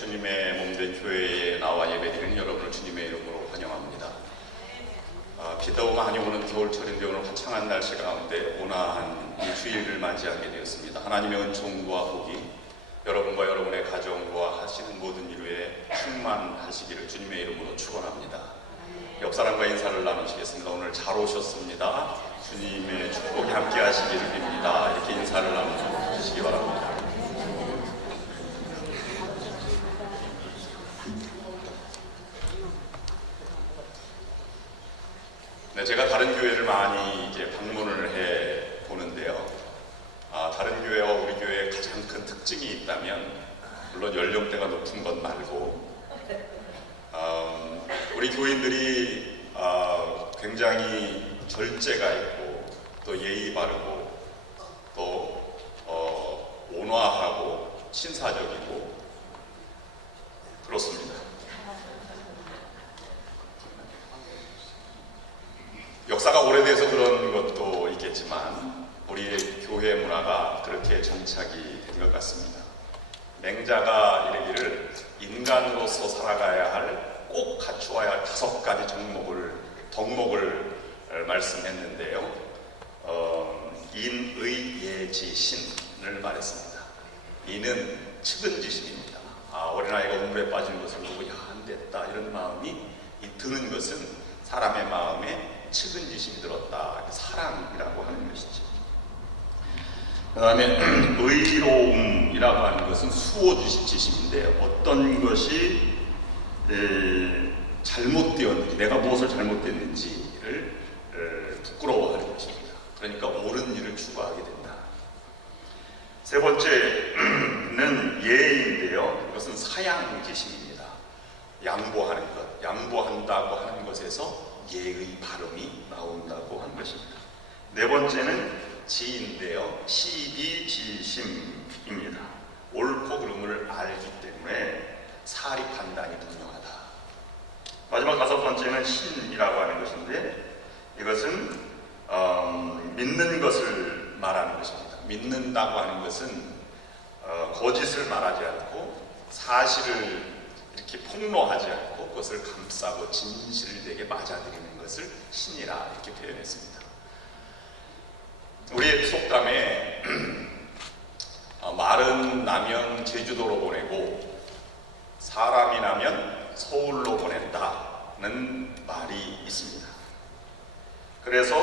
주님의 몸된 교회에 나와 예배드리는 여러분을 주님의 이름으로 환영합니다. 비도 많이 오는 겨울철인데 오늘 화창한 날씨 가운데 온화한 이 주일을 맞이하게 되었습니다. 하나님의 은총과 복이 여러분과 여러분의 가정과 하시는 모든 일에 충만하시기를 주님의 이름으로 축원합니다. 옆 사람과 인사를 나누시겠습니다. 오늘 잘 오셨습니다. 주님의 축복이 함께 하시기를 빕니다. 이렇게 인사를 나누시기 바랍니다. 네, 제가 다른 교회를 많이 이제 방문을 해 보는데요. 다른 교회와 우리 교회의 가장 큰 특징이 있다면, 물론 연령대가 높은 것 말고, 우리 교인들이 굉장히 절제가 있고, 또 예의 바르고, 또 온화하고 친사적이고 그렇습니다. 역사가 오래돼서 그런 것도 있겠지만 우리의 교회 문화가 그렇게 정착이 된 것 같습니다. 맹자가 이르기를 인간으로서 살아가야 할 꼭 갖추어야 할 5가지 덕목을 말씀했는데요. 인의 예지 신을 말했습니다. 인은 측은지심입니다. 어린아이가 우물에 빠진 것을 보고 야, 안 됐다 이런 마음이 드는 것은 사람의 마음에 측은지심이 들었다. 사랑이라고 하는 것이죠. 그 다음에 의로움이라고 하는 것은 수호지심인데 어떤 것이 잘못되었는지, 내가 무엇을 잘못됐는지를 부끄러워하는 것입니다. 그러니까 옳은 일을 추구하게 된다. 세 번째는 예인데요. 이것은 사양지심입니다. 양보하는 것, 양보한다고 하는 것에서 예의 발음이 나온다고 하는 것입니다. 네 번째는 지인데요. 시비지심입니다. 옳고 그름을 알기 때문에 사리 판단이 분명하다. 마지막 5번째는 신이라고 하는 것인데 이것은 믿는 것을 말하는 것입니다. 믿는다고 하는 것은 거짓을 말하지 않고 사실을 이렇게 폭로하지 않고 그것을 감싸고 진실되게 맞아들이는 것을 신이라 이렇게 표현했습니다. 우리의 속담에 말은 나면 제주도로 보내고 사람이 나면 서울로 보낸다는 말이 있습니다. 그래서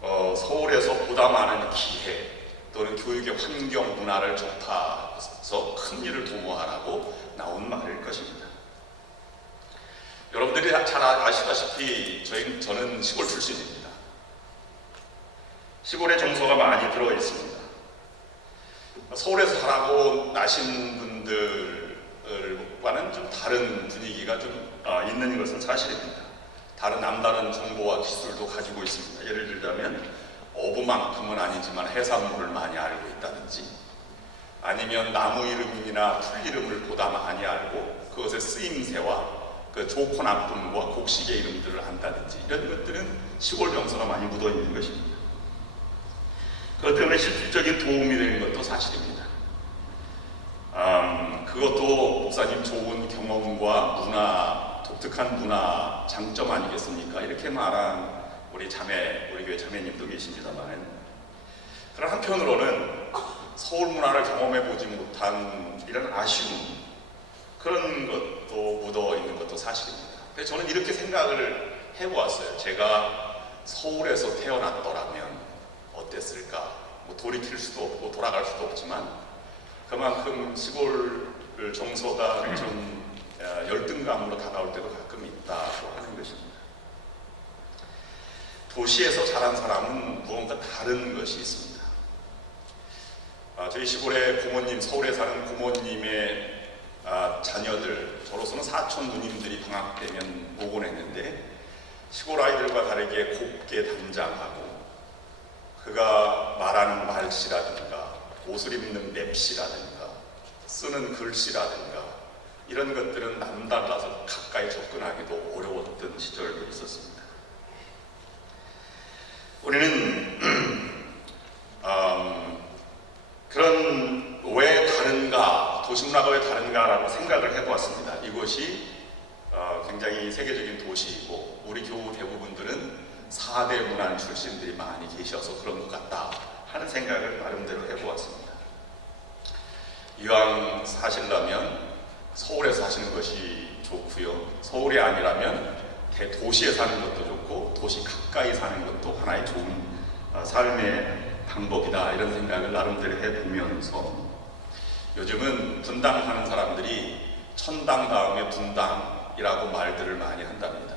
서울에서 보다 많은 기회 또는 교육의 환경 문화를 접하서 큰 일을 도모하라고 나온 말일 것입니다. 여러분들이 잘 아시다시피 저는 시골 출신입니다. 시골에 정서가 많이 들어 있습니다. 서울에서 자라고 나신 분들과는 좀 다른 분위기가 좀 있는 것은 사실입니다. 남다른 정보와 기술도 가지고 있습니다. 예를 들자면 어부만큼은 아니지만 해산물을 많이 알고 있다든지, 아니면 나무 이름이나 풀 이름을 보다 많이 알고 그것의 쓰임새와 그 좋고 나쁨과 곡식의 이름들을 안다든지, 이런 것들은 시골 정서가 많이 묻어 있는 것입니다. 그것 때문에 실질적인 도움이 되는 것도 사실입니다. 그것도 목사님 좋은 경험과 문화, 독특한 문화 장점 아니겠습니까? 이렇게 말한 우리 교회 자매님도 계십니다만, 그런 한편으로는 서울 문화를 경험해 보지 못한 이런 아쉬움, 그런 것도 묻어 있는 것도 사실입니다. 그래서 저는 이렇게 생각을 해보았어요. 제가 서울에서 태어났더라면 어땠을까? 돌이킬 수도 없고 돌아갈 수도 없지만 그만큼 시골 정서가 좀 열등감으로 다가올 때도 가끔 있다고 하는 것입니다. 도시에서 자란 사람은 무언가 다른 것이 있습니다. 저희 시골의 부모님, 서울에 사는 부모님의 자녀들, 저로서는 사촌 누님들이 방학 되면 보곤 했는데, 시골 아이들과 다르게 곱게 단장하고 그가 말하는 말씨라든가 옷을 입는 맵시라든가 쓰는 글씨라든가 이런 것들은 남달라서 가까이 접근하기도 어려웠던 시절도 있었습니다. 우리는 그런 왜 다른가, 도시문화가 왜 다른가라고 4대 문안 출신들이 많이 계셔서 그런 것 같다 하는 생각을 나름대로 해보았습니다. 이왕 사시려면 서울에 사시는 것이 좋고요. 서울이 아니라면 대도시에 사는 것도 좋고 도시 가까이 사는 것도 하나의 좋은 삶의 방법이다 이런 생각을 나름대로 해보면서 요즘은 분당하는 사람들이 천당 다음에 분당이라고 말들을 많이 한답니다.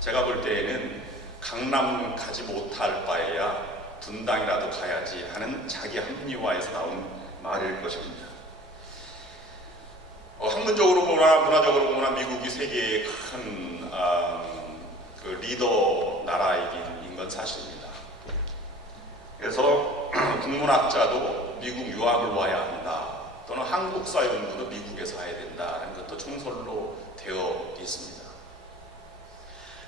제가 볼 때에는 강남 가지 못할 바에야 분당이라도 가야지 하는 자기 합리화에서 나온 말일 것입니다. 학문적으로 보나 문화적으로 보나 미국이 세계의 큰 그 리더 나라인 건 사실입니다. 그래서 국문학자도 미국 유학을 와야 한다 또는 한국사 연구도 미국에서 해야 된다는 것도 총설로 되어 있습니다.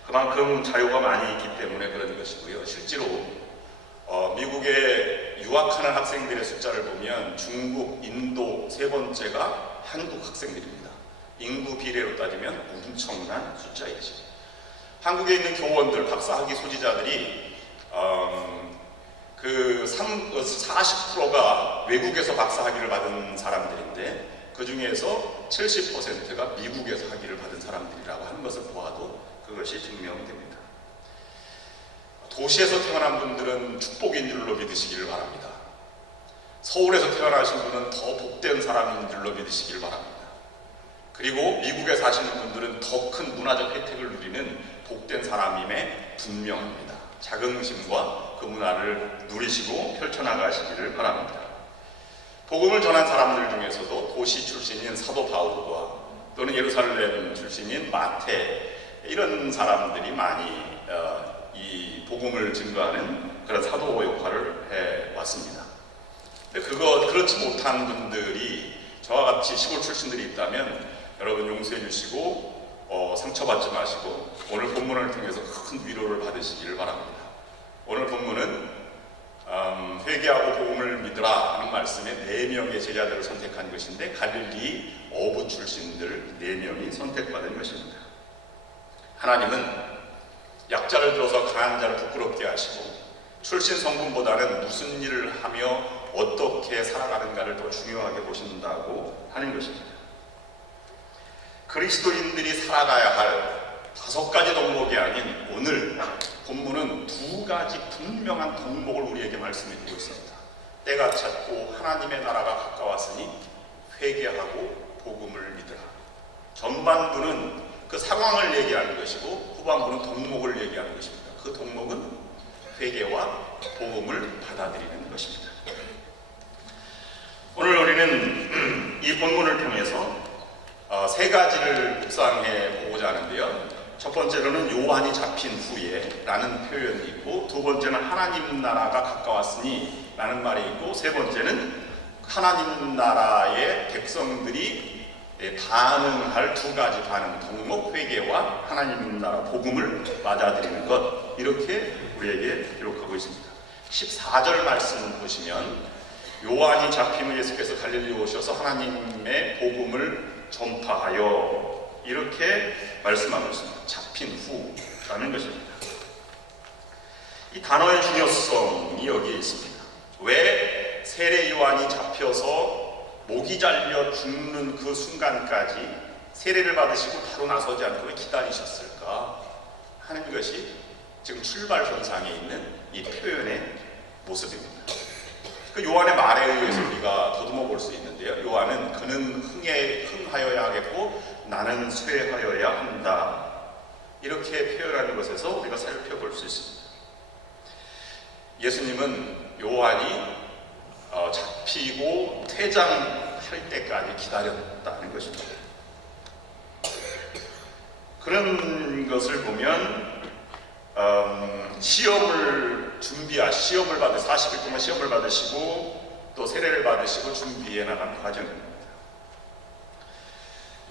그만큼 자유가 많이 있기 때문에 그런 것이고요. 실제로 미국에 유학하는 학생들의 숫자를 보면 중국, 인도 세 번째가 한국 학생들입니다. 인구 비례로 따지면 엄청난 숫자이죠. 한국에 있는 교원들, 박사학위 소지자들이 그 40%가 외국에서 박사학위를 받은 사람들인데 그 중에서 70%가 미국에서 학위를 받은 사람들이라고 하는 것을 보아도 그것이 증명됩니다. 도시에서 태어난 분들은 축복인 줄로 믿으시기를 바랍니다. 서울에서 태어나신 분은 더 복된 사람인 줄로 믿으시기를 바랍니다. 그리고 미국에 사시는 분들은 더 큰 문화적 혜택을 누리는 복된 사람임에 분명합니다. 자긍심과 그 문화를 누리시고 펼쳐나가시기를 바랍니다. 복음을 전한 사람들 중에서도 도시 출신인 사도 바울과 또는 예루살렘 출신인 마태 이런 사람들이 많이 이 복음을 증거하는 그런 사도 역할을 해왔습니다. 그렇지 못한 분들이 저와 같이 시골 출신들이 있다면 여러분 용서해 주시고 상처받지 마시고 오늘 본문을 통해서 큰 위로를 받으시기를 바랍니다. 오늘 본문은 회개하고 복음을 믿으라 하는 말씀에 4명의 제자들을 선택한 것인데 갈릴리 어부 출신들 4명이 선택받은 것입니다. 하나님은 약자를 들어서 강한 자를 부끄럽게 하시고 출신 성분보다는 무슨 일을 하며 어떻게 살아가는가를 더 중요하게 보신다고 하는 것입니다. 그리스도인들이 살아가야 할 5가지 덕목이 아닌 오늘 본문은 2가지 분명한 덕목을 우리에게 말씀해 주고 있습니다. 때가 찼고 하나님의 나라가 가까웠으니 회개하고 복음을 믿으라. 전반부는 그 상황을 얘기하는 것이고 후반부는 덕목을 얘기하는 것입니다. 그 덕목은 회개와 복음을 받아들이는 것입니다. 오늘 우리는 이 본문을 통해서 3가지를 묵상해 보고자 하는데요. 첫 번째로는 요한이 잡힌 후에 라는 표현이 있고, 두 번째는 하나님 나라가 가까웠으니 라는 말이 있고, 세 번째는 하나님 나라의 백성들이 반응할 2가지 반응, 덕목, 회개와 하나님 나라 복음을 맞아들이는 것, 이렇게 우리에게 기록하고 있습니다. 14절 말씀 보시면 요한이 잡힌 후 예수께서 갈릴리 오셔서 하나님의 복음을 전파하여 이렇게 말씀하고 있습니다. 잡힌 후라는 것입니다. 이 단어의 중요성이 여기에 있습니다. 왜 세례 요한이 잡혀서 목이 잘려 죽는 그 순간까지 세례를 받으시고 바로 나서지 않고 왜 기다리셨을까 하는 것이 지금 출발 현상에 있는 이 표현의 모습입니다. 그 요한의 말에 의해서 우리가 더듬어 볼 수 있는데요. 요한은 그는 흥하여야 하겠고 나는 쇠하여야 한다. 이렇게 표현하는 것에서 우리가 살펴볼 수 있습니다. 예수님은 요한이 잡히고 퇴장할 때까지 기다렸다는 것입니다. 그런 것을 보면 시험을 받으 40일 동안 시험을 받으시고 또 세례를 받으시고 준비해 나간 과정입니다.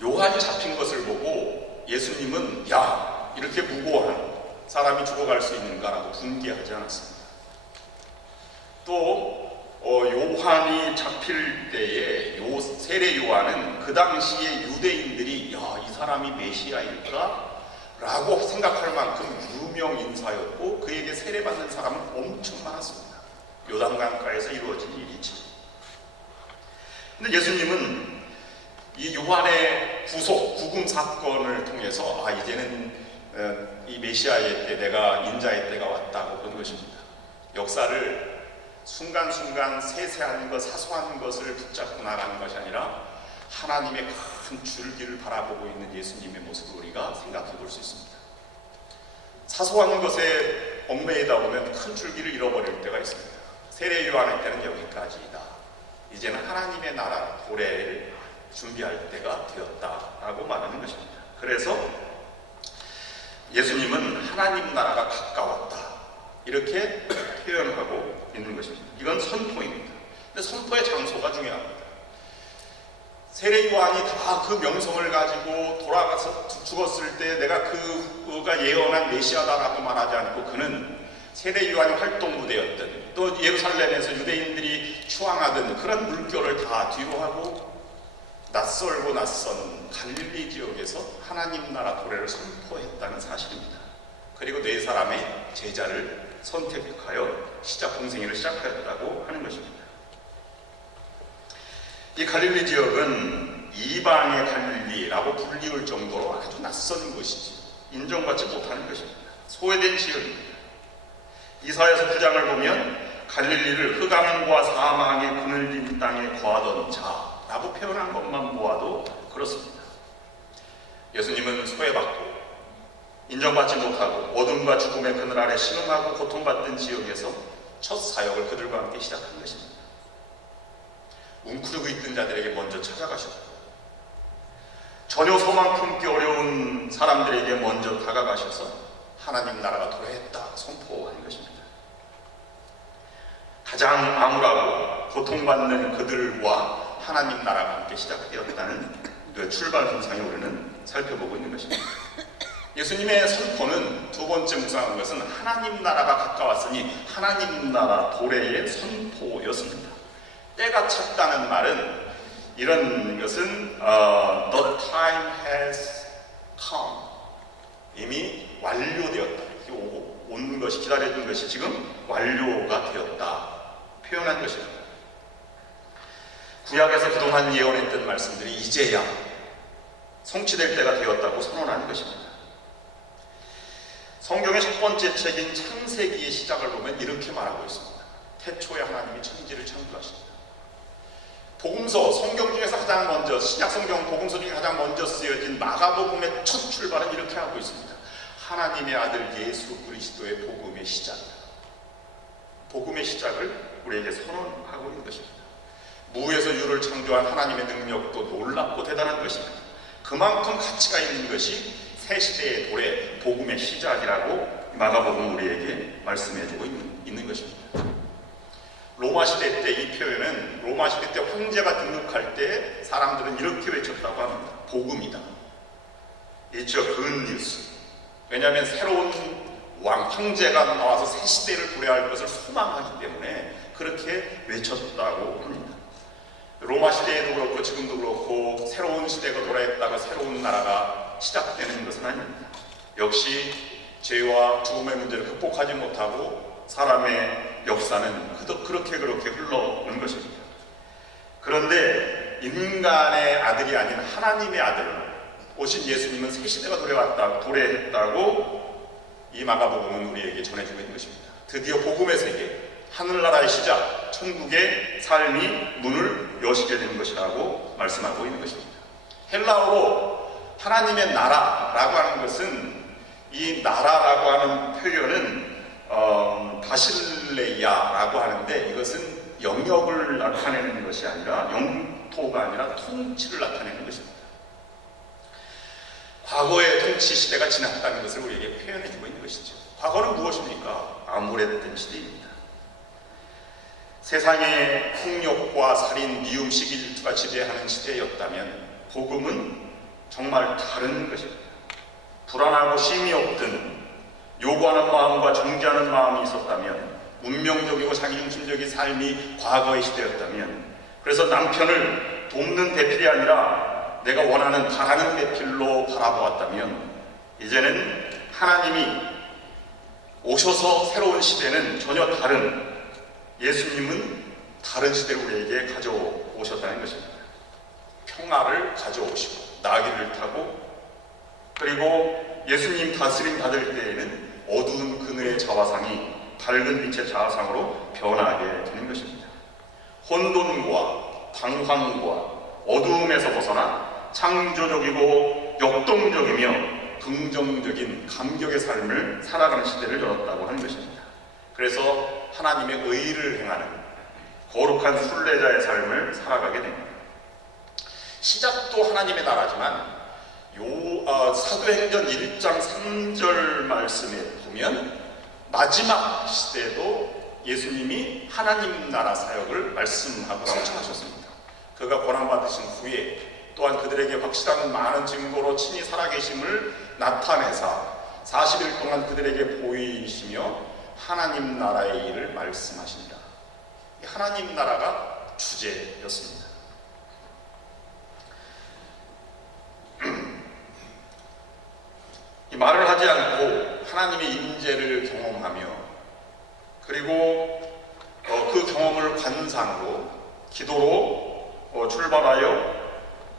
요한이 잡힌 것을 보고 예수님은 야, 이렇게 무고한 사람이 죽어갈 수 있는가라고 분개하지 않았습니다. 또 요한이 잡힐 때에 세례 요한은 그 당시에 유대인들이 야, 이 사람이 메시아일까? 라고 생각할 만큼 유명 인사였고 그에게 세례받는 사람은 엄청 많았습니다. 요단강가에서 이루어진 일이지. 근데 예수님은 이 요한의 구금 사건을 통해서 이제는 이 메시아의 때, 내가 인자의 때가 왔다고 본 것입니다. 역사를 순간순간 세세한 것, 사소한 것을 붙잡고 나가는 것이 아니라 하나님의 큰 줄기를 바라보고 있는 예수님의 모습을 우리가 생각해 볼 수 있습니다. 사소한 것에 얽매이다 보면 큰 줄기를 잃어버릴 때가 있습니다. 세례 요한의 때는 여기까지이다. 이제는 하나님의 나라 도래를 준비할 때가 되었다라고 말하는 것입니다. 그래서 예수님은 하나님 나라가 가까웠다 이렇게 표현하고 있는 것입니다. 이건 선포입니다. 근데 선포의 장소가 중요합니다. 세례 요한이 다 그 명성을 가지고 돌아가서 죽었을 때 내가 그가 예언한 메시아다라고 말하지 않고 그는 세례 요한의 활동 무대였던 또 예루살렘에서 유대인들이 추앙하던 그런 물결을 다 뒤로 하고 낯설고 낯선 갈릴리 지역에서 하나님 나라 도래를 선포했다는 사실입니다. 그리고 네 사람의 제자를 선택하여 공생애를 시작하였다고 하는 것입니다. 이 갈릴리 지역은 이방의 갈릴리라고 불리울 정도로 아주 낯선 곳이지 인정받지 못하는 것입니다. 소외된 지역입니다. 이사야서 9장을 보면 갈릴리를 흑암과 사망의 그늘진 땅에 거하던 자라고 표현한 것만 보아도 그렇습니다. 예수님은 소외받고 인정받지 못하고 어둠과 죽음의 그늘 아래 신음하고 고통받던 지역에서 첫 사역을 그들과 함께 시작한 것입니다. 웅크리고 있던 자들에게 먼저 찾아가셨고 전혀 소망 품기 어려운 사람들에게 먼저 다가가셔서 하나님 나라가 도래했다 선포하는 것입니다. 가장 암울하고 고통받는 그들과 하나님 나라가 함께 시작되었다는 출발 현상을 우리는 살펴보고 있는 것입니다. 예수님의 선포는 두 번째 묵상한 것은 하나님 나라가 가까웠으니 하나님 나라 도래의 선포였습니다. 때가 찼다는 말은 이런 것은 the time has come, 이미 완료되었다. 오는 것이 기다려진 것이 지금 완료가 되었다 표현한 것입니다. 구약에서 그동안 예언했던 말씀들이 이제야 성취될 때가 되었다고 선언하는 것입니다. 성경의 첫 번째 책인 창세기의 시작을 보면 이렇게 말하고 있습니다. 태초에 하나님이 천지를 창조하십니다. 복음서, 성경 중에서 가장 먼저, 신약 성경 복음서 중에 가장 먼저 쓰여진 마가복음의 첫 출발은 이렇게 하고 있습니다. 하나님의 아들 예수 그리스도의 복음의 시작이다. 복음의 시작을 우리에게 선언하고 있는 것입니다. 무에서 유를 창조한 하나님의 능력도 놀랍고 대단한 것입니다. 그만큼 가치가 있는 것이 새 시대의 도래, 복음의 시작이라고 마가복음 우리에게 말씀해주고 있는 것입니다. 로마 시대 때 이 표현은 로마 시대 때 황제가 등극할 때 사람들은 이렇게 외쳤다고 합니다. 복음이다. It's a good news. 왜냐하면 새로운 황제가 나와서 새 시대를 도래할 것을 소망하기 때문에 그렇게 외쳤다고 합니다. 로마 시대에도 그렇고 지금도 그렇고 새로운 시대가 도래했다가 새로운 나라가 시작되는 것은 아닙니다. 역시 죄와 죽음의 문제를 극복하지 못하고 사람의 역사는 그렇게 흘러오는 것입니다. 그런데 인간의 아들이 아닌 하나님의 아들 오신 예수님은 새 시대가 도래했다고 이 마가복음은 우리에게 전해주고 있는 것입니다. 드디어 복음의 세계, 하늘나라의 시작, 천국의 삶이 문을 여시게 되는 것이라고 말씀하고 있는 것입니다. 헬라어로 하나님의 나라라고 하는 것은 이 나라라고 하는 표현은 바실레이아라고 하는데 이것은 영역을 나타내는 것이 아니라 영토가 아니라 통치를 나타내는 것입니다. 과거의 통치 시대가 지났다는 것을 우리에게 표현해주고 있는 것이죠. 과거는 무엇입니까? 암울했던 시대입니다. 세상에 폭력과 살인, 미움, 시기, 질투가 지배하는 시대였다면 복음은 정말 다른 것입니다. 불안하고 쉼이 없던 요구하는 마음과 정죄하는 마음이 있었다면 운명적이고 자기중심적인 삶이 과거의 시대였다면 그래서 남편을 돕는 대필이 아니라 내가 원하는 바라는 대필로 바라보았다면 이제는 하나님이 오셔서 새로운 시대는 전혀 다른, 예수님은 다른 시대를 우리에게 가져오셨다는 것입니다. 평화를 가져오시고 나귀를 타고, 그리고 예수님 다스림 받을 때에는 어두운 그늘의 자화상이 밝은 빛의 자화상으로 변하게 되는 것입니다. 혼돈과 방황과 어두움에서 벗어나 창조적이고 역동적이며 긍정적인 감격의 삶을 살아가는 시대를 열었다고 하는 것입니다. 그래서 하나님의 의를 행하는 거룩한 순례자의 삶을 살아가게 됩니다. 시작도 하나님의 나라지만 사도행전 1장 3절 말씀에 보면 마지막 시대에도 예수님이 하나님 나라 사역을 말씀하고 선창하셨습니다. 그가 고난받으신 후에 또한 그들에게 확실한 많은 증거로 친히 살아계심을 나타내사 40일 동안 그들에게 보이시며 하나님 나라의 일을 말씀하십니다. 하나님 나라가 주제였습니다. 이 말을 하지 않고 하나님의 임재를 경험하며, 그리고 그 경험을 관상으로 기도로 출발하여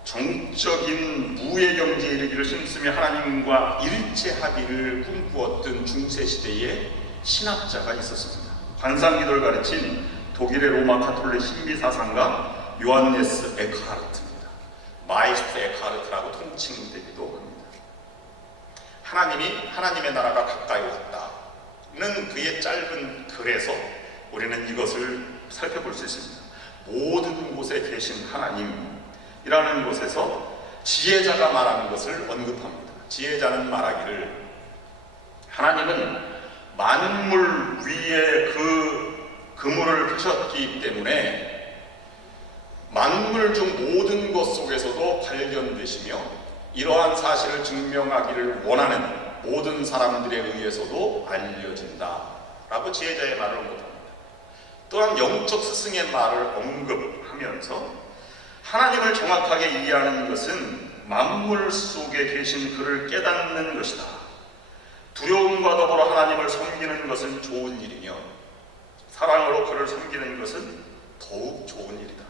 정적인 무의 경지에 이르기를 힘쓰며 하나님과 일체 합의를 꿈꾸었던 중세시대에 신학자가 있었습니다. 관상기도를 가르친 독일의 로마 카톨릭 신비사상가 요한네스 에크하르트입니다. 마이스트 에크하르트라고 통칭되기도 합니다. 하나님이, 하나님의 나라가 가까이 왔다는 그의 짧은 글에서 우리는 이것을 살펴볼 수 있습니다. 모든 곳에 계신 하나님이라는 곳에서 지혜자가 말하는 것을 언급합니다. 지혜자는 말하기를 하나님은 만물 위에 그 그물을 펴셨기 때문에 만물 중 모든 것 속에서도 발견되시며 이러한 사실을 증명하기를 원하는 모든 사람들에 의해서도 알려진다 라고 지혜자의 말을 언급합니다. 또한 영적 스승의 말을 언급하면서 하나님을 정확하게 이해하는 것은 만물 속에 계신 그를 깨닫는 것이다. 두려움과 더불어 하나님을 섬기는 것은 좋은 일이며 사랑으로 그를 섬기는 것은 더욱 좋은 일이다.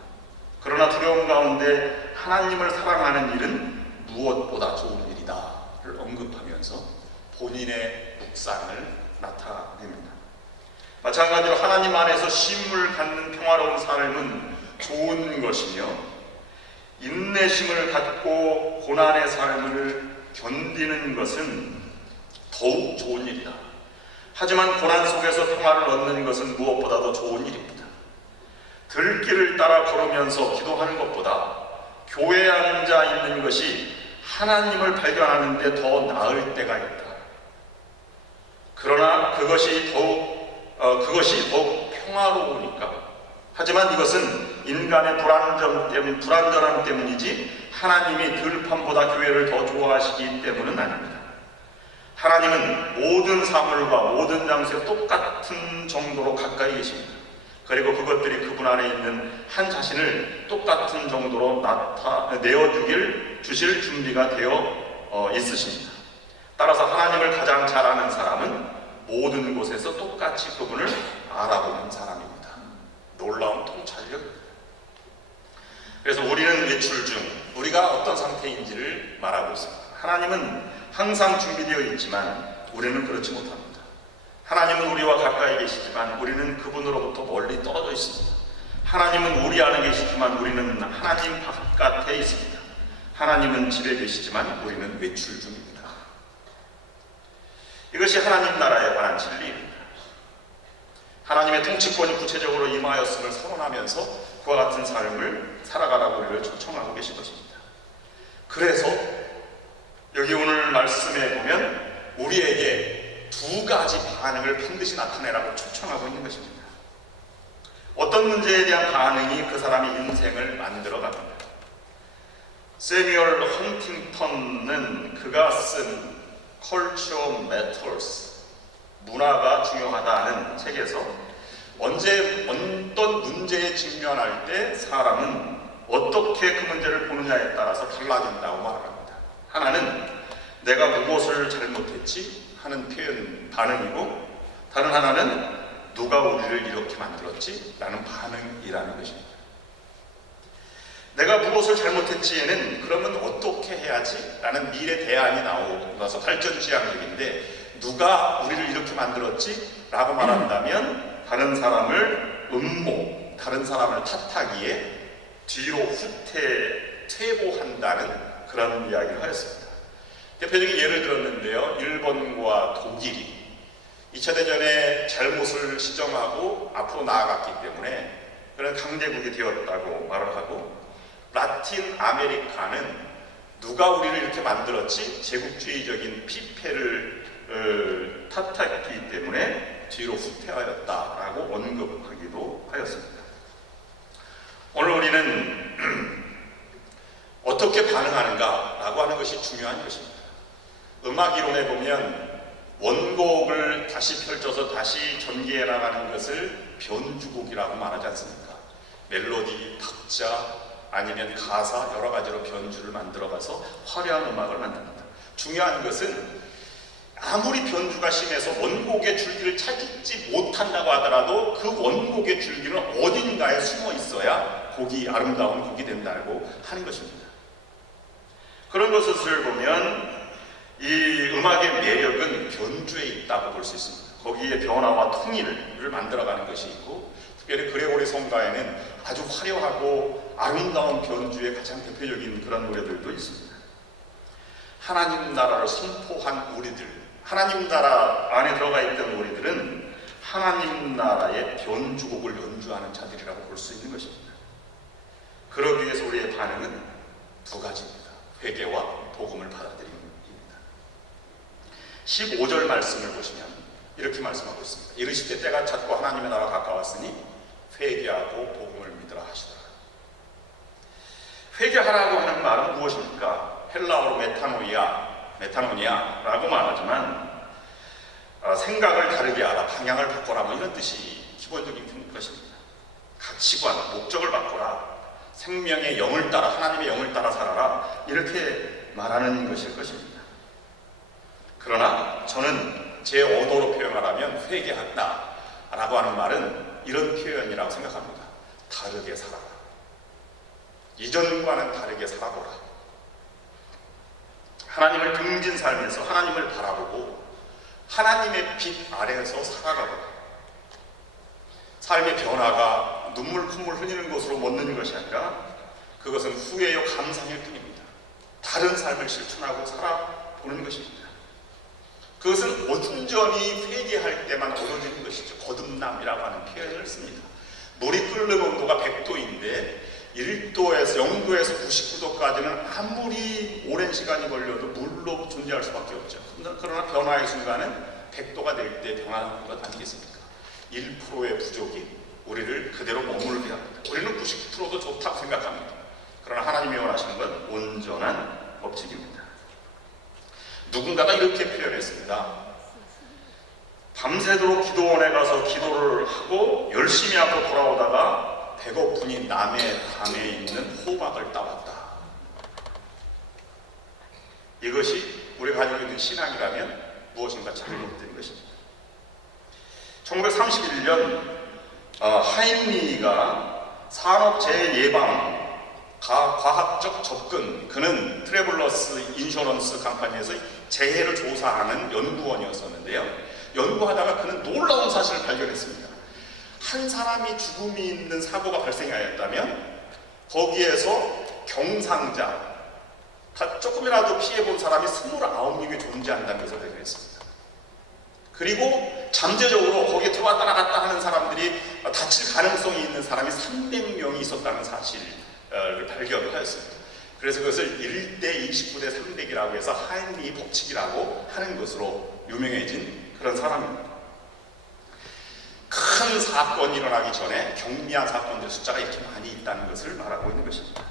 그러나 두려움 가운데 하나님을 사랑하는 일은 무엇보다 좋은 일이다를 언급하면서 본인의 묵상을 나타냅니다. 마찬가지로 하나님 안에서 쉼을 갖는 평화로운 삶은 좋은 것이며 인내심을 갖고 고난의 삶을 견디는 것은 더욱 좋은 일이다. 하지만 고난 속에서 평화를 얻는 것은 무엇보다도 좋은 일입니다. 들길을 따라 걸으면서 기도하는 것보다 교회에 앉아 있는 것이 하나님을 발견하는 데 더 나을 때가 있다. 그러나 그것이 더욱 평화로우니까. 하지만 이것은 인간의 불완전함 때문이지 하나님이 들판보다 교회를 더 좋아하시기 때문은 아닙니다. 하나님은 모든 사물과 모든 장소에 똑같은 정도로 가까이 계십니다. 그리고 그것들이 그분 안에 있는 한 자신을 똑같은 정도로 주실 준비가 되어 있으십니다. 따라서 하나님을 가장 잘 아는 사람은 모든 곳에서 똑같이 그분을 알아보는 사람입니다. 놀라운 통찰력입니다. 그래서 우리는 외출 중 우리가 어떤 상태인지를 말하고 있습니다. 하나님은 항상 준비되어 있지만 우리는 그렇지 못합니다. 하나님은 우리와 가까이 계시지만 우리는 그분으로부터 멀리 떨어져 있습니다. 하나님은 우리 안에 계시지만 우리는 하나님 바깥에 있습니다. 하나님은 집에 계시지만 우리는 외출 중입니다. 이것이 하나님 나라에 관한 진리입니다. 하나님의 통치권이 구체적으로 임하였음을 선언하면서 그와 같은 삶을 살아가라고 우리를 초청하고 계신 것입니다. 그래서 여기 오늘 말씀에 보면 우리에게 두 가지 반응을 반드시 나타내라고 초청하고 있는 것입니다. 어떤 문제에 대한 반응이 그 사람의 인생을 만들어 갑니다. 세뮤얼 헌팅턴은 그가 쓴 Culture Matters, 문화가 중요하다는 책에서 어떤 문제에 직면할 때 사람은 어떻게 그 문제를 보느냐에 따라서 달라진다고 말합니다. 하나는 내가 무엇을 잘못했지 하는 표현 반응이고, 다른 하나는 누가 우리를 이렇게 만들었지 라는 반응이라는 것입니다. 내가 무엇을 잘못했지에는 그러면 어떻게 해야지 라는 미래 대안이 나와서 발전지향적인데, 누가 우리를 이렇게 만들었지 라고 말한다면 다른 사람을 음모, 다른 사람을 탓하기에 뒤로 퇴보한다는 그런 이야기를 하였습니다. 대표적인 예를 들었는데요, 일본과 독일이 2차 대전에 잘못을 시정하고 앞으로 나아갔기 때문에 그런 강대국이 되었다고 말을 하고, 라틴 아메리카는 누가 우리를 이렇게 만들었지? 제국주의적인 피폐를 탓했기 때문에 뒤로 후퇴하였다라고 언급하기도 하였습니다. 오늘 우리는 어떻게 반응하는가라고 하는 것이 중요한 것입니다. 음악 이론에 보면 원곡을 다시 펼쳐서 다시 전개해 나가는 것을 변주곡이라고 말하지 않습니까? 멜로디, 박자, 아니면 가사 여러 가지로 변주를 만들어가서 화려한 음악을 만듭니다. 중요한 것은 아무리 변주가 심해서 원곡의 줄기를 찾지 못한다고 하더라도 그 원곡의 줄기는 어딘가에 숨어 있어야 곡이 아름다운 곡이 된다고 하는 것입니다. 그런 것을 보면 이 음악의 매력은 변주에 있다고 볼 수 있습니다. 거기에 변화와 통일을 만들어가는 것이 있고, 특별히 그레고리 성가에는 아주 화려하고 아름다운 변주의 가장 대표적인 그런 노래들도 있습니다. 하나님 나라를 선포한 우리들, 하나님 나라 안에 들어가 있던 우리들은 하나님 나라의 변주곡을 연주하는 자들이라고 볼 수 있는 것입니다. 그러기 위해서 우리의 반응은 두 가지입니다. 회개와 복음을 받아들입니다. 15절 말씀을 보시면 이렇게 말씀하고 있습니다. 이르시되 때가 찼고 하나님의 나라가 가까웠으니 회개하고 복음을 믿으라 하시더라. 회개하라고 하는 말은 무엇입니까? 헬라어로 메타노니아라고 말하지만 생각을 다르게 하라, 방향을 바꿔라, 뭐 이런 뜻이 기본적인 것입니다. 가치관, 목적을 바꿔라, 생명의 영을 따라, 하나님의 영을 따라 살아라, 이렇게 말하는 것일 것입니다. 그러나 저는 제 언어로 표현하라면 회개한다 라고 하는 말은 이런 표현이라고 생각합니다. 다르게 살아라. 이전과는 다르게 살아보라. 하나님을 등진 삶에서 하나님을 바라보고 하나님의 빛 아래에서 살아가라. 삶의 변화가 눈물 콧물 흘리는 것으로 멎는 것이 아니라 그것은 후회요 감상일 뿐입니다. 다른 삶을 실천하고 살아보는 것입니다. 그것은 온전히 회개할 때만 얻어지는 것이죠. 거듭남이라고 하는 표현을 씁니다. 물이 끓는 온도가 100도인데 1도에서 0도에서 99도까지는 아무리 오랜 시간이 걸려도 물로 존재할 수밖에 없죠. 그러나 변화의 순간은 100도가 될 때 변화하는 것 아니겠습니까? 1%의 부족이 우리를 그대로 머물게 합니다. 우리는 99%도 좋다고 생각합니다. 그러나 하나님이 원하시는 건 온전한 법칙입니다. 누군가가 이렇게 표현했습니다. 밤새도록 기도원에 가서 기도를 하고 열심히 하고 돌아오다가 배고프니 남의 담에 있는 호박을 따왔다. 이것이 우리가 가지고 있는 신앙이라면 무엇인가 잘못된 것입니다. 1931년 하임리가 산업재해 예방 과학적 접근, 그는 트래블러스 인슈런스 컴퍼니에서 재해를 조사하는 연구원이었었는데요. 연구하다가 그는 놀라운 사실을 발견했습니다. 한 사람이 죽음이 있는 사고가 발생하였다면 거기에서 경상자, 조금이라도 피해본 사람이 29명이 존재한다는 것을 발견했습니다. 그리고 잠재적으로 거기에 들어왔다 나갔다 하는 사람들이 다칠 가능성이 있는 사람이 300명이 있었다는 사실을 발견하였습니다. 그래서 그것을 1대 29대 300이라고 해서 하임리 법칙이라고 하는 것으로 유명해진 그런 사람입니다. 큰 사건이 일어나기 전에 경미한 사건들 숫자가 이렇게 많이 있다는 것을 말하고 있는 것입니다.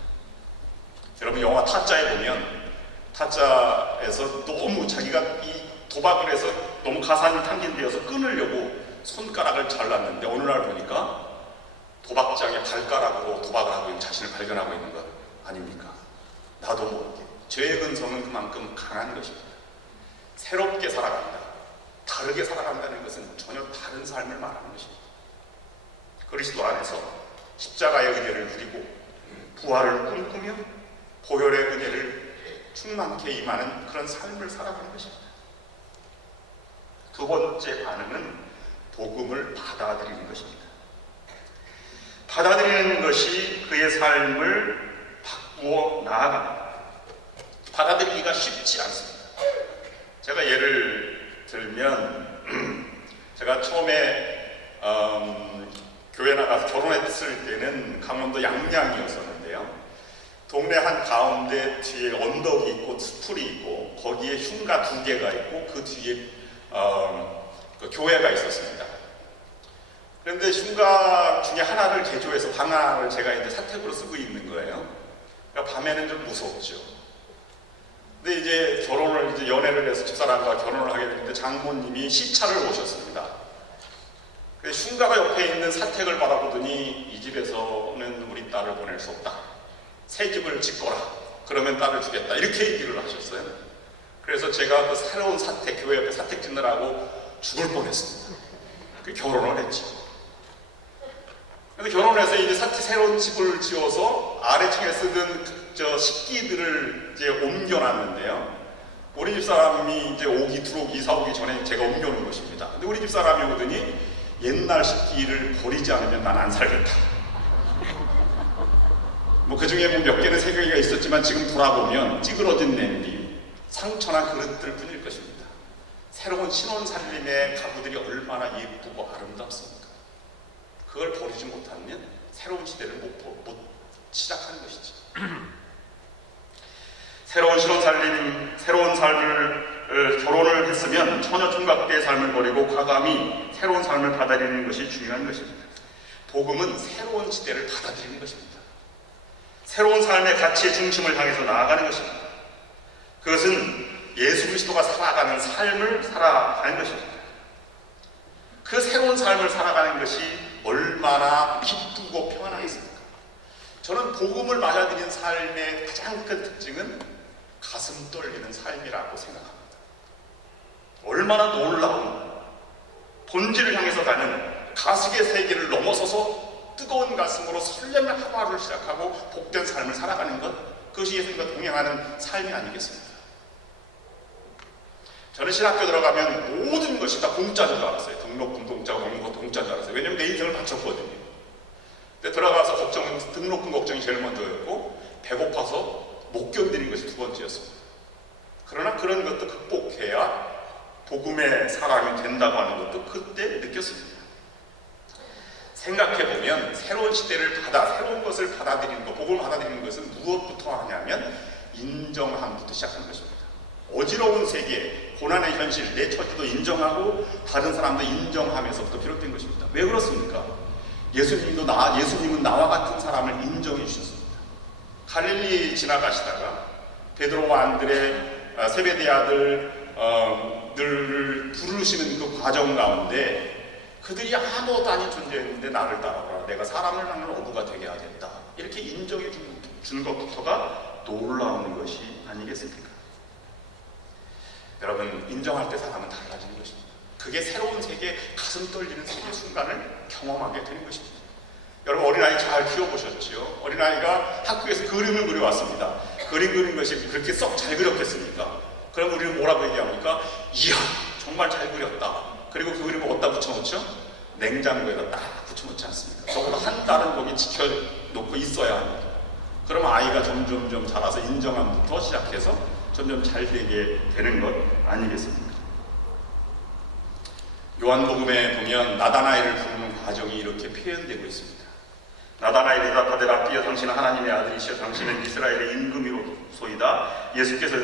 여러분 영화 타짜에 보면 타짜에서 너무 자기가 이 도박을 해서 너무 가산이 탕진되어서 끊으려고 손가락을 잘랐는데 어느 날 보니까 도박장의 발가락으로 도박을 하고 있는 자신을 발견하고 있는 것 아닙니까? 나도 모르게 죄의 근성은 그만큼 강한 것입니다. 새롭게 살아간다, 다르게 살아간다는 것은 전혀 다른 삶을 말하는 것입니다. 그리스도 안에서 십자가의 은혜를 누리고 부활을 꿈꾸며 보혈의 은혜를 충만케 임하는 그런 삶을 살아가는 것입니다. 두 번째 반응은 복음을 받아들이는 것입니다. 받아들이는 것이 그의 삶을 바꾸어 나아갑니다. 받아들이기가 쉽지 않습니다. 제가 예를 들면 제가 처음에 교회 나가서 결혼했을 때는 강원도 양양이었었는데요. 동네 한 가운데 뒤에 언덕이 있고 숲이 있고 거기에 흉가 2개가 있고 그 뒤에 그 교회가 있었습니다. 그런데 흉가 중에 하나를 개조해서 방을 제가 이제 사택으로 쓰고 있는 거예요. 그러니까 밤에는 좀 무섭죠. 근데 이제 연애를 해서 집사람과 결혼을 하게 됐는데 장모님이 시차를 오셨습니다. 그래서 흉가가 옆에 있는 사택을 바라보더니 이 집에서는 우리 딸을 보낼 수 없다. 새 집을 짓거라. 그러면 딸을 주겠다. 이렇게 얘기를 하셨어요. 그래서 제가 그 새로운 사택, 교회 옆에 사택 짓느라고 죽을 뻔했습니다. 그 결혼을 했죠. 그래서 결혼을 해서 이제 새로운 집을 지어서 아래층에 쓰던 식기들을 이제 옮겨놨는데요. 우리 집 사람이 이제 이사 오기 전에 제가 옮겨놓은 것입니다. 근데 우리 집 사람이 오더니 옛날 식기를 버리지 않으면 난 안 살겠다. 뭐 그 중에 뭐 몇 개는 새겨기가 있었지만 지금 돌아보면 찌그러진 냄비, 상처난 그릇들 뿐일 것입니다. 새로운 신혼살림의 가구들이 얼마나 예쁘고 아름답습니까? 그걸 버리지 못하면 새로운 시대를 못 시작하는 것이죠. 새로운 신혼살림, 새로운 삶을 결혼을 했으면 처녀 총각대의 삶을 버리고 과감히 새로운 삶을 받아들이는 것이 중요한 것입니다. 복음은 새로운 시대를 받아들이는 것입니다. 새로운 삶의 가치의 중심을 향해서 나아가는 것입니다. 그것은 예수 그리스도가 살아가는 삶을 살아가는 것입니다. 그 새로운 삶을 살아가는 것이 얼마나 기쁘고 평안하겠습니까? 저는 복음을 받아들이는 삶의 가장 큰 특징은 가슴 떨리는 삶이라고 생각합니다. 얼마나 놀라운 본질을 향해서 가는 가식의 세계를 넘어서서 뜨거운 가슴으로 설렘의 하루하루를 시작하고 복된 삶을 살아가는 것, 그것이 예수님과 동행하는 삶이 아니겠습니까? 저는 신학교 들어가면 모든 것이 다 공짜인 줄 알았어요. 등록금 공짜고 먹는 거 공짜인 줄 알았어요. 왜냐면 내 인생을 바쳤거든요. 근데 들어가서 등록금 걱정이 제일 먼저였고 배고파서 못 견디는 것이 2번째였습니다. 그러나 그런 것도 극복해야 복음의 사람이 된다고 하는 것도 그때 느꼈습니다. 생각해보면 새로운 시대를 새로운 것을 받아들이는 것, 복음을 받아들이는 것은 무엇부터 하냐면 인정함부터 시작하는 것입니다. 어지러운 세계, 고난의 현실, 내 처지도 인정하고 다른 사람도 인정하면서부터 비롯된 것입니다. 왜 그렇습니까? 예수님은 나와 같은 사람을 인정해 주셨습니다. 갈릴리 지나가시다가 베드로와 안드레, 세베대 아들들을 부르시는 그 과정 가운데 그들이 아무것도 아닌 존재였는데 나를 따라오라. 내가 사람을 낳는 어부가 되게 하겠다. 이렇게 인정해 준 것부터가 놀라운 것이 아니겠습니까? 여러분, 인정할 때 사람은 달라지는 것입니다. 그게 새로운 세계, 가슴 떨리는 세계 순간을 경험하게 되는 것입니다. 여러분, 어린아이 잘 키워보셨지요? 어린아이가 학교에서 그림을 그려왔습니다. 그림 그린 것이 그렇게 썩 잘 그렸겠습니까? 그럼 우리는 뭐라고 얘기합니까? 이야, 정말 잘 그렸다. 그리고 그 그림을 어디다 붙여놓죠? 냉장고에다 딱 붙여놓지 않습니까? 적어도 한 달은 거기 지켜놓고 있어야 합니다. 그러면 아이가 점점 자라서 인정함부터 시작해서 점점 잘 되게 되는 것 아니겠습니까? 요한복음에 보면 나다나엘을 부르는 과정이 이렇게 표현되고 있습니다. 나다나엘이 대답하되 라삐여, 당신은 하나님의 아들이시여 당신은 이스라엘의 임금이로소이다. 예수께서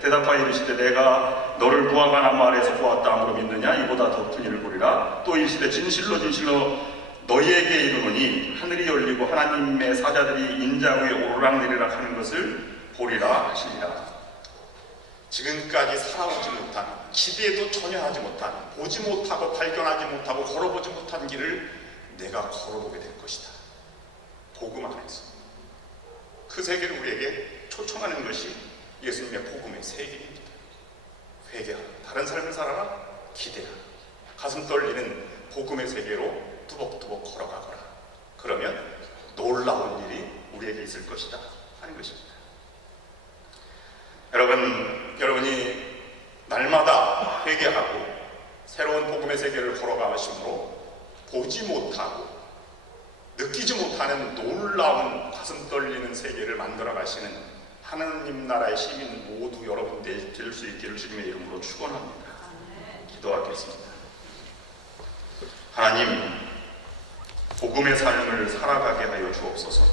대답하여 이르시되 내가 너를 무화과 나무 아래에서 보았다 함으로 믿느냐? 이보다 더 큰 일을 보리라. 또 이르시되 진실로 너희에게 이르노니 하늘이 열리고 하나님의 사자들이 인자 위에 오르락내리락 하는 것을 보리라 하시니라. 지금까지 살아오지 못한, 기대도 전혀 하지 못한, 보지 못하고 발견하지 못하고 걸어보지 못한 길을 내가 걸어보게 될 것이다. 복음 안에서 그 세계를 우리에게 초청하는 것이 예수님의 복음의 세계입니다. 회개하라. 다른 삶을 살아라. 기대하라. 가슴 떨리는 복음의 세계로 뚜벅뚜벅 걸어가거라. 그러면 놀라운 일이 우리에게 있을 것이다 하는 것입니다. 여러분이 날마다 회개하고 새로운 복음의 세계를 걸어가심으로 보지 못하고 느끼지 못하는 놀라운 가슴 떨리는 세계를 만들어 가시는 하나님 나라의 시민 모두 여러분 될 수 있기를 주님의 이름으로 축원합니다. 기도하겠습니다. 하나님, 복음의 삶을 살아가게 하여 주옵소서.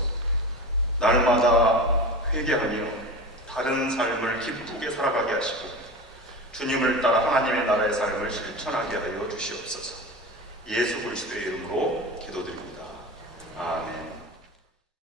날마다 회개하며 다른 삶을 기쁘게 살아가게 하시고 주님을 따라 하나님의 나라의 삶을 실천하게 하여 주시옵소서. 예수 그리스도의 이름으로 기도드립니다.